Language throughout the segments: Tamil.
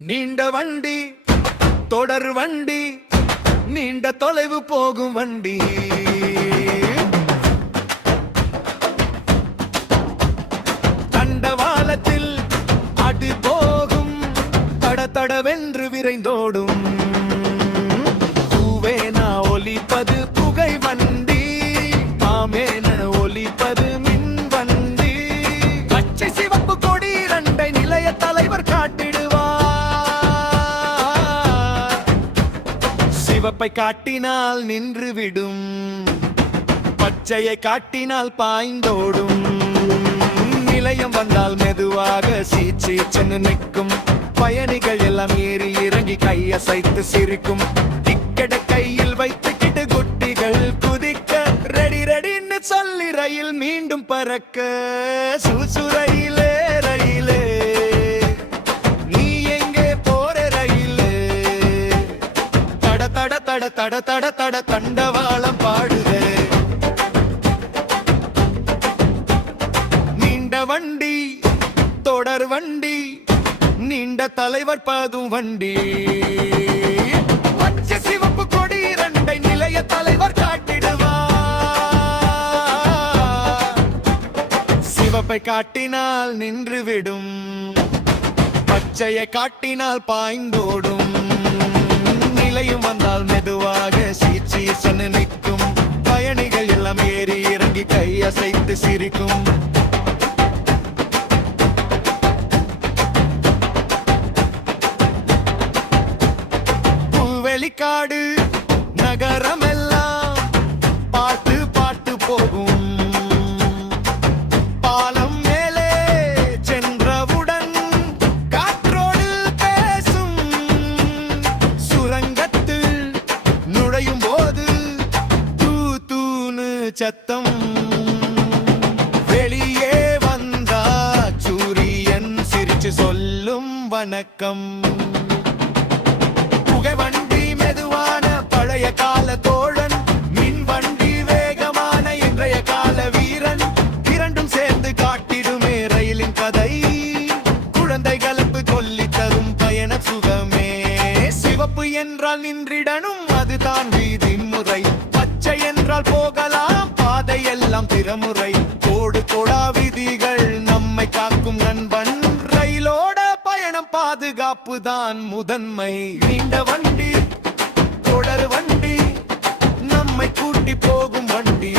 நீண்ட வண்டி தொடர் வண்டி நீண்ட தொலைவு போகும் வண்டி தண்டவாளத்தில் அடி போகும் தட தடவென்று விரைந்தோடும் பூவேனா ஒலிப்பது புகை வண்டி மாமேன ஒலிப்பது மின் வண்டி பச்சை சிவப்பு கொடி இரண்டை நிலைய தலைவர் காட்டிடுவார் சிவப்பை காட்டினால் நின்றுவிடும் பச்சையை காட்டினால் பாய்ந்தோடும் நிலையம் வந்தால் மெதுவாக சீச்சென்று நிற்கும் பயணிகள் எல்லாம் ஏறி இறங்கி கையசைத்து சிரிக்கும் டிக்கெட் கையில் வைத்துக்கிட்டு குட்டிகள் குதிக்க ரெடி ரெடின்னு சொல்லி ரயில் மீண்டும் பறக்க சுசு ரயிலே ரயிலே நீ எங்கே போற ரயிலே தட தட தட தட தட தட தண்டவாளம் பாடுதே வண்டி தொடர் வண்டி நீண்ட தலைவர் பாதும் வண்டி பச்சை சிவப்பு கொடி இரண்டை நிலைய தலைவர் காட்டிடுவார் சிவப்பை காட்டினால் நின்றுவிடும் பச்சையை காட்டினால் பாய்ந்தோடும் நிலையும் வந்தால் மெதுவாக சீச்சென்று நிற்கும் பயணிகள் எல்லாம் ஏறி இறங்கி கையசைத்து சிரிக்கும் வெளிக்காடு நகரமெல்லாம் பாட்டு பாட்டு போகும் பாலம் மேலே சென்றவுடன் காற்றோடு பேசும் சுரங்கத்தில் நுழையும் போது தூ தூணு சத்தம் வெளியே வந்தா சூரியன் சிரிச்சு சொல்லும் வணக்கம் புகை வண்டி மெதுவான பழைய கால தோழன் மின் வண்டி வேகமான இன்றைய கால வீரன் இரண்டும் சேர்ந்து காட்டிடுமே ரயிலின் கதை குழந்தைகளுக்கு சொல்லி தரும் பயண சுகமே சிவப்பு என்றால் நின்றிடனும் அதுதான் வீதி முறை பச்சை என்றால் போகலாம் பாதை எல்லாம் திறமுறை கோடு கோடா விதிகள் நம்மை காக்கும் நண்பன் ரயிலோட பயணம் பாதுகாப்பு தான் முதன்மை நீண்ட வண்டி தொடர் வண்டி நம்மை கூட்டி போகும் வண்டி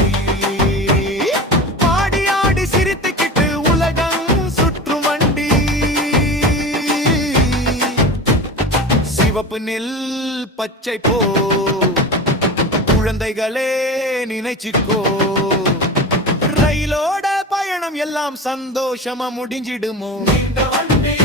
பாடி ஆடி சிரித்துக்கிட்டு உலகம் சுற்றும் வண்டி சிவப்பு நெல் பச்சை போ குழந்தைகளே நினைச்சுக்கோ ரயிலோட பயணம் எல்லாம் சந்தோஷமா முடிஞ்சிடுமோ நீண்ட வண்டி